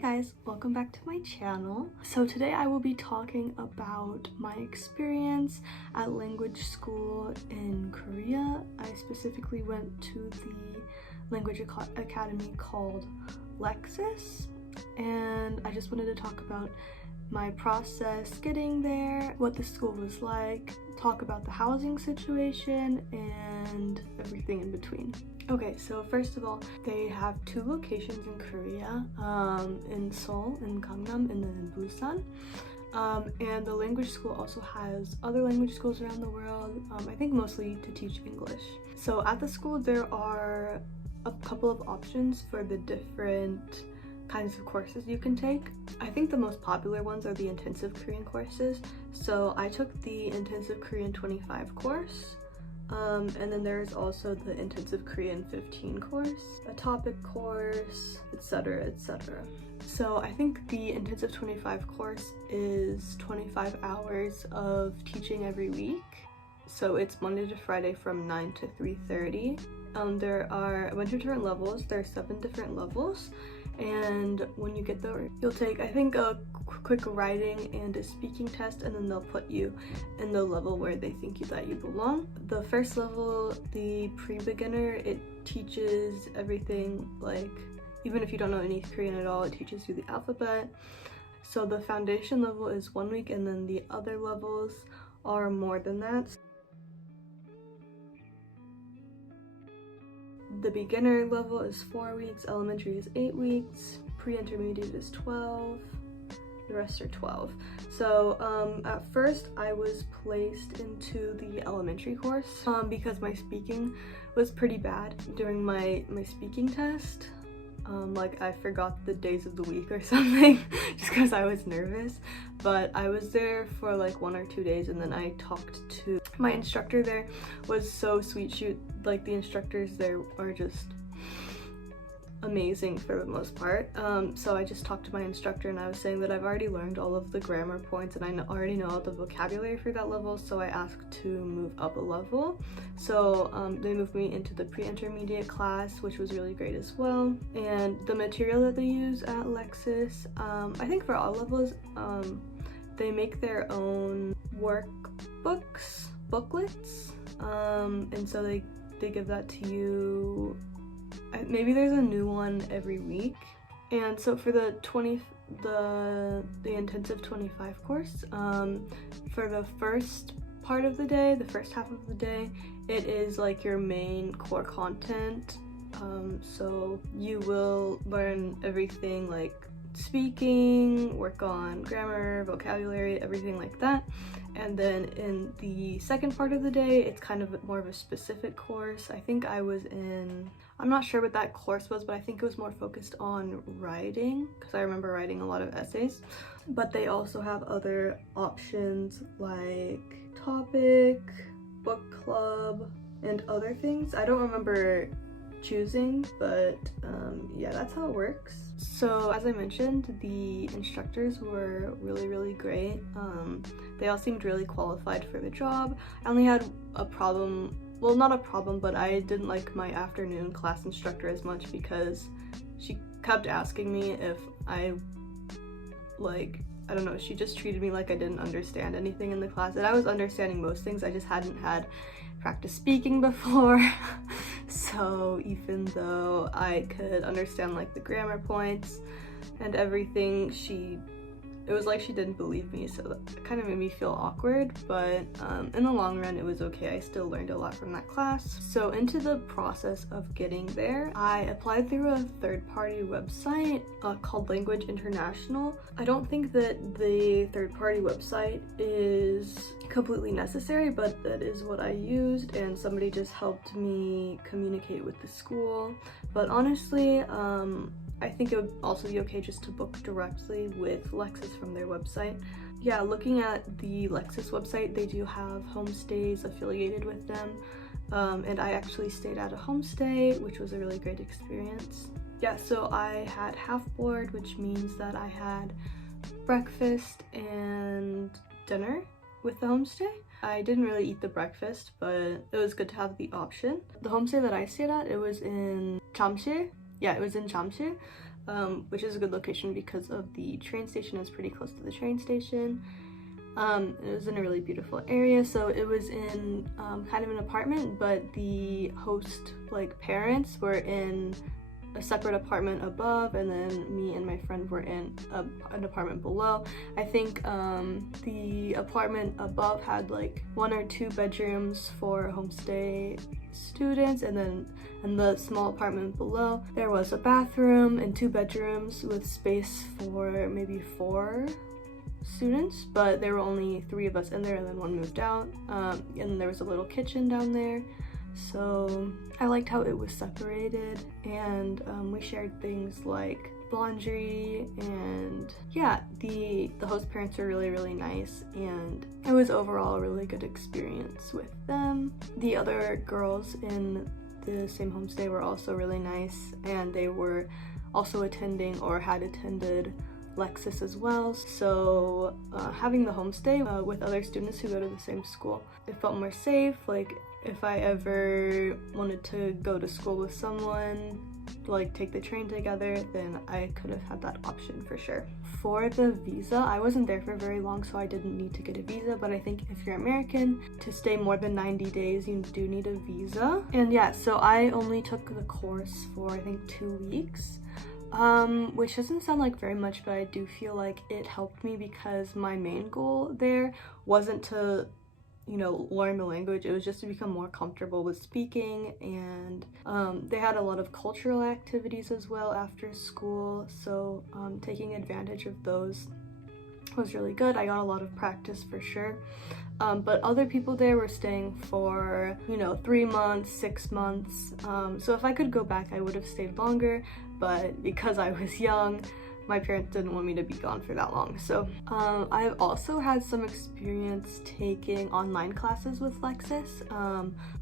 guys, welcome back to my channel. So today I will be talking about my experience at language school in Korea. I specifically went to the language academy called LEXIS, and I just wanted to talk about my process getting there, what the school was like, talk about the housing situation, and everything in between. Okay, so first of all, they have two locations in Korea, in Seoul, in Gangnam, and then in Busan. And the language school also has other language schools around the world, I think mostly to teach English. So at the school there are a couple of options for the different kinds of courses you can take. I think the most popular ones are the intensive Korean courses. So I took the intensive Korean 25 course. And then there's also the intensive Korean 15 course, a topic course, etc, etc. So I think the intensive 25 course is 25 hours of teaching every week. So it's Monday to Friday from 9 to 3:30. There are a bunch of different levels. There are 7 different levels. And when you get there, you'll take, I think, a quick writing and a speaking test, and then they'll put you in the level where they think that you belong. The first level, the pre-beginner, it teaches everything, like, even if you don't know any Korean at all, it teaches you the alphabet. So the foundation level is 1 week, and then the other levels are more than that. The beginner level is 4 weeks, elementary is 8 weeks, pre-intermediate is 12, the rest are 12. So at first I was placed into the elementary course because my speaking was pretty bad during my speaking test. Like I forgot the days of the week or something just because I was nervous. But I was there for like 1 or 2 days, and then I talked to my instructor. There was so sweet. Like the instructors there are just amazing for the most part. So I just talked to my instructor, and I was saying that I've already learned all of the grammar points and I already know all the vocabulary for that level, so I asked to move up a level. So they moved me into the pre-intermediate class, which was really great as well. And the material that they use at LEXIS, I think for all levels, they make their own booklets, and so they give that to you. Maybe there's a new one every week. And so for the intensive 25 course, for the first part of the day, the first half of the day, it is like your main core content. So you will learn everything like speaking, work on grammar, vocabulary, everything like that. And then in the second part of the day, it's kind of more of a specific course. I think I was in, I'm not sure what that course was, but I think it was more focused on writing, because I remember writing a lot of essays. But they also have other options like topic, book club, and other things. I don't remember choosing, but yeah, that's how it works. So as I mentioned, the instructors were really great. They all seemed really qualified for the job. I only had a problem, well, not a problem, but I didn't like my afternoon class instructor as much because she kept asking me if I don't know, she just treated me like I didn't understand anything in the class. And I was understanding most things, I just hadn't had practice speaking before. So even though I could understand like the grammar points and everything, it was like she didn't believe me, so that kind of made me feel awkward. But in the long run, it was okay. I still learned a lot from that class. So into the process of getting there, I applied through a third-party website called Language International. I don't think that the third-party website is completely necessary, but that is what I used, and somebody just helped me communicate with the school. But honestly, I think it would also be okay just to book directly with LEXIS from their website. Yeah, looking at the LEXIS website, they do have homestays affiliated with them, and I actually stayed at a homestay, which was a really great experience. Yeah, so I had half board, which means that I had breakfast and dinner with the homestay. I didn't really eat the breakfast, but it was good to have the option. The homestay that I stayed at, it was in Jamsil. Yeah, it was in Jamsil. which is a good location because of the train station. Is pretty close to the train station. It was in a really beautiful area, so it was in kind of an apartment, but the host parents were in a separate apartment above, and then me and my friend were in an apartment below. I think the apartment above had 1 or 2 bedrooms for homestay students, and then in the small apartment below there was a bathroom and 2 bedrooms with space for maybe 4 students, but there were only 3 of us in there, and then 1 moved out, and there was a little kitchen down there. So I liked how it was separated, and we shared things like laundry, and yeah, the host parents were really nice, and it was overall a really good experience with them. The other girls in the same homestay were also really nice, and they were also attending or had attended LEXIS as well, so having the homestay with other students who go to the same school, it felt more safe. If I ever wanted to go to school with someone, take the train together, then I could have had that option for sure. For the visa, I wasn't there for very long, so I didn't need to get a visa, but I think if you're American, to stay more than 90 days, you do need a visa. And yeah, so I only took the course for I think 2 weeks. Which doesn't sound like very much, but I do feel like it helped me because my main goal there wasn't to, learn the language. It was just to become more comfortable with speaking, and they had a lot of cultural activities as well after school, so taking advantage of those was really good. I got a lot of practice for sure. But other people there were staying for 3 months, 6 months, so if I could go back I would have stayed longer, but because I was young, my parents didn't want me to be gone for that long. So I've also had some experience taking online classes with LEXIS.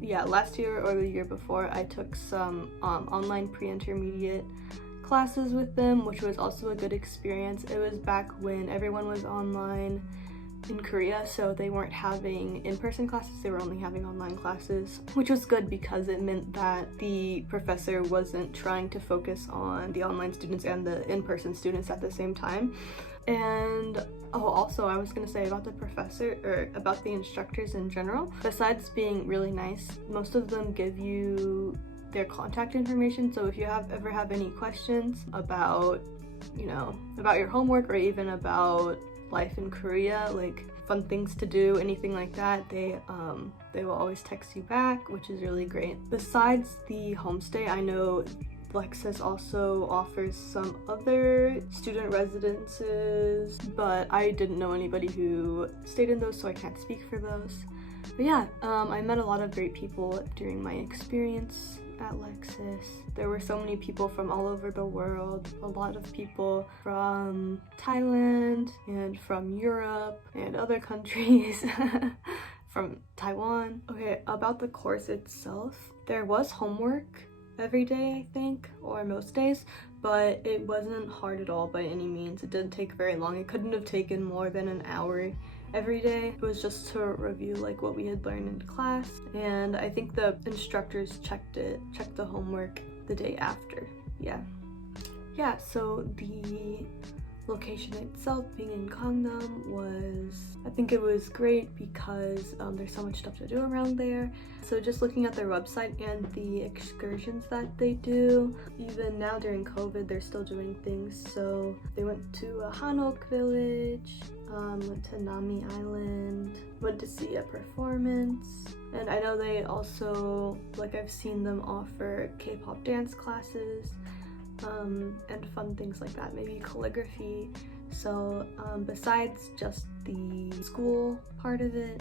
Yeah, last year or the year before I took some online pre-intermediate classes with them, which was also a good experience. It was back when everyone was online in Korea, so they weren't having in-person classes, they were only having online classes, which was good because it meant that the professor wasn't trying to focus on the online students and the in-person students at the same time. And also I was gonna say about the professor, or about the instructors in general, besides being really nice, most of them give you their contact information, so if you ever have any questions about about your homework, or even about life in Korea, fun things to do, anything like that, they will always text you back, which is really great. Besides the homestay, I know LEXIS also offers some other student residences, but I didn't know anybody who stayed in those, so I can't speak for those. But yeah, I met a lot of great people during my experience at LEXIS. There were so many people from all over the world, a lot of people from Thailand and from Europe and other countries, from Taiwan. Okay, about the course itself, there was homework every day, I think, or most days, but it wasn't hard at all by any means. It didn't take very long. It couldn't have taken more than an hour every day. It was just to review what we had learned in class, and I think the instructors checked the homework the day after. Yeah, so the location itself, being in Gangnam, I think it was great because there's so much stuff to do around there. So just looking at their website and the excursions that they do, even now during COVID, they're still doing things. So they went to a Hanok village, went to Nami Island, went to see a performance, and I know they also, I've seen them offer K-pop dance classes, and fun things like that, maybe calligraphy. So besides just the school part of it,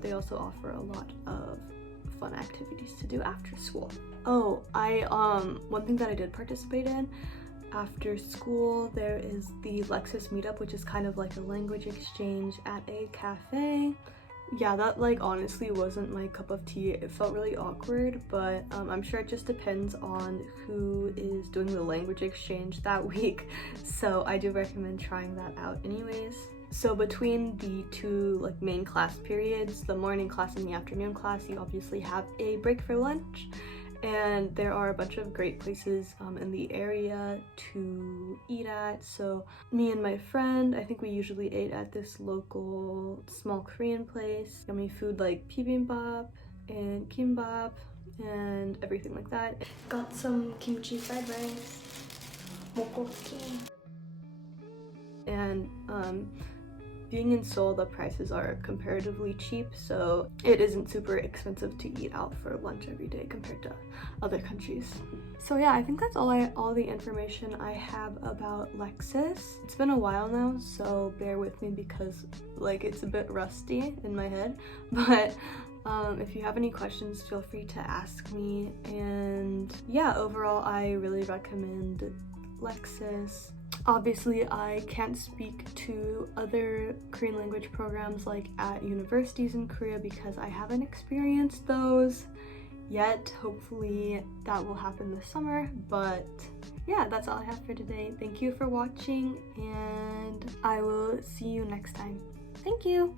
they also offer a lot of fun activities to do after school. Oh, one thing that I did participate in after school, there is the LEXIS meetup, which is kind of like a language exchange at a cafe. Yeah, that honestly wasn't my cup of tea. It felt really awkward, but I'm sure it just depends on who is doing the language exchange that week, so I do recommend trying that out anyways. So between the 2 main class periods, the morning class and the afternoon class, you obviously have a break for lunch, and there are a bunch of great places in the area to eat at. So me and my friend, I think we usually ate at this local small Korean place. Yummy food like bibimbap and kimbap and everything like that. Got some kimchi fried rice, mokgoki. And being in Seoul, the prices are comparatively cheap, so it isn't super expensive to eat out for lunch every day compared to other countries. So yeah, I think that's all the information I have about LEXIS. It's been a while now, so bear with me because like it's a bit rusty in my head, but if you have any questions, feel free to ask me. And yeah, overall I really recommend LEXIS. Obviously, I can't speak to other Korean language programs like at universities in Korea because I haven't experienced those yet. Hopefully that will happen this summer, but yeah, that's all I have for today. Thank you for watching, and I will see you next time. Thank you!